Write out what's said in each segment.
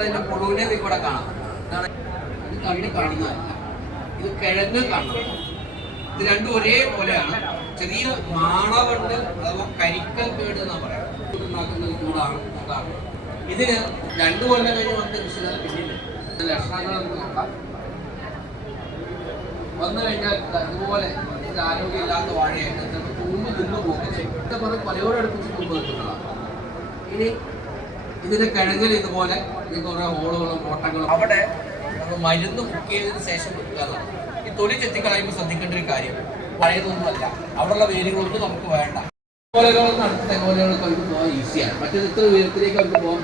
അതുപോലെ തന്നെ പുഴുവിനെ ഇവിടെ കാണാം. ഇതാണ് ഇത് കണ്ണി കാണുന്നതല്ല, ഇത് കിഴങ്ങ് കാണുന്നത്. ഇത് രണ്ടും ഒരേപോലെയാണ്. ചെറിയ മാണവണ്ട് അഥവാ കരിക്കൽ കേട് എന്നാ പറയാം ഉണ്ടാക്കുന്ന ചൂടാണ്. ഇതിന് 2 കൊല്ലം കഴിഞ്ഞ് വന്ന കൃഷിക്കാർ പിന്നില്ല. ലക്ഷണങ്ങളൊന്നും നോക്കാം. വന്നു കഴിഞ്ഞാൽ ഇതുപോലെ ആരോഗ്യമില്ലാത്ത വാഴയായിട്ട് ചിലപ്പോൾ തൂമ്പ് തിന്നു പോകുകയും ചെയ്യും. പലയോടടുപ്പിച്ച് തൂമ്പ് നിൽക്കുന്നതാണ്. ഇനി ഇതിന്റെ കിഴങ്ങിൽ ഇതുപോലെ കുറേ ഹോളുകളും ഓട്ടങ്ങളും അവിടെ മരുന്ന് കുക്ക് ചെയ്തതിന് ശേഷം വെക്കുക. ഈ തൊലി ചെത്തിക്കളയുമ്പോൾ ശ്രദ്ധിക്കേണ്ട ഒരു കാര്യം, പഴയതൊന്നുമല്ല, അവിടെയുള്ള വേരുകളൊന്നും നമുക്ക് വേണ്ട. കോലകളൊന്നും അടുത്ത തെങ്ങോലകൾക്ക് അവർക്ക് പോകാൻ ഈസിയാണ്. മറ്റേത് ഇത്ര ഉയരത്തിലേക്ക് അവർക്ക് പോകാൻ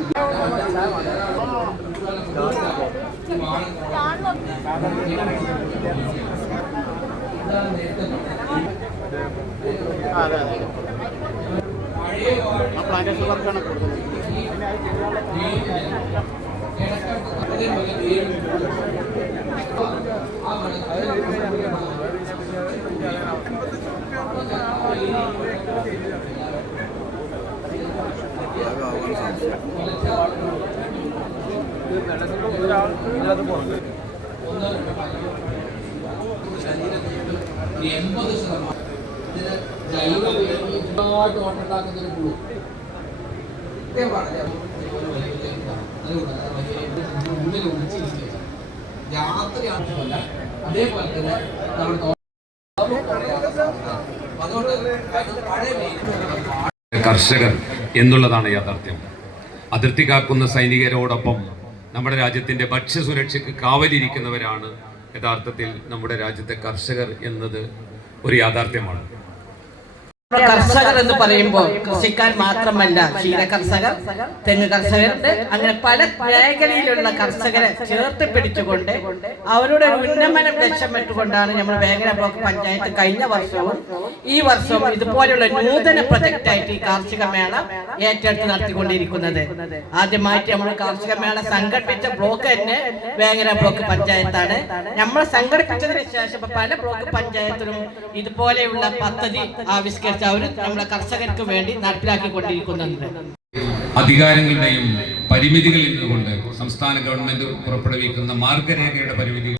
ഓട്ടുണ്ടാക്കുന്നൊരു പുഴു രാത്രി ആവശ്യമല്ല. അതേപോലെ തന്നെ കർഷകർ എന്നുള്ളതാണ് യാഥാർത്ഥ്യം. അതിർത്തി കാക്കുന്ന സൈനികരോടൊപ്പം നമ്മുടെ രാജ്യത്തിൻ്റെ ഭക്ഷ്യസുരക്ഷയ്ക്ക് കാവലിരിക്കുന്നവരാണ് യഥാർത്ഥത്തിൽ നമ്മുടെ രാജ്യത്തെ കർഷകർ എന്നത് ഒരു യാഥാർത്ഥ്യമാണ്. കർഷകർ എന്ന് പറയുമ്പോൾ കൃഷിക്കാർ മാത്രമല്ല, ക്ഷീര കർഷകർ, തെങ്ങ് കർഷകരുണ്ട്. അങ്ങനെ പല മേഖലയിലുള്ള കർഷകരെ ചേർത്ത് പിടിച്ചുകൊണ്ട് അവരുടെ ഒരു ഉന്നമനം ലക്ഷ്യമിട്ടുകൊണ്ടാണ് നമ്മൾ വേങ്ങര ബ്ലോക്ക് പഞ്ചായത്ത് കഴിഞ്ഞ വർഷവും ഈ വർഷവും ഇതുപോലെയുള്ള നൂതന പ്രൊജക്റ്റായിട്ട് ഈ കാർഷിക മേള ഏറ്റെടുത്ത് നടത്തിക്കൊണ്ടിരിക്കുന്നത്. ആദ്യമായിട്ട് നമ്മൾ കാർഷിക മേള സംഘടിപ്പിച്ച ബ്ലോക്ക് തന്നെ വേങ്ങര ബ്ലോക്ക് പഞ്ചായത്താണ്. നമ്മൾ സംഘടിപ്പിച്ചതിന് ശേഷം പല ബ്ലോക്ക് പഞ്ചായത്തിലും ഇതുപോലെയുള്ള പദ്ധതി ആവിഷ്കരിച്ചു അവര് നമ്മുടെ കർഷകർക്ക് വേണ്ടി നടപ്പിലാക്കിക്കൊണ്ടിരിക്കുന്നുണ്ട്. അധികാരങ്ങളുടെയും പരിമിതികളിൽ നിന്നുകൊണ്ട് സംസ്ഥാന ഗവൺമെന്റ് പുറപ്പെടുവിക്കുന്ന മാർഗരേഖയുടെ പരിമിതി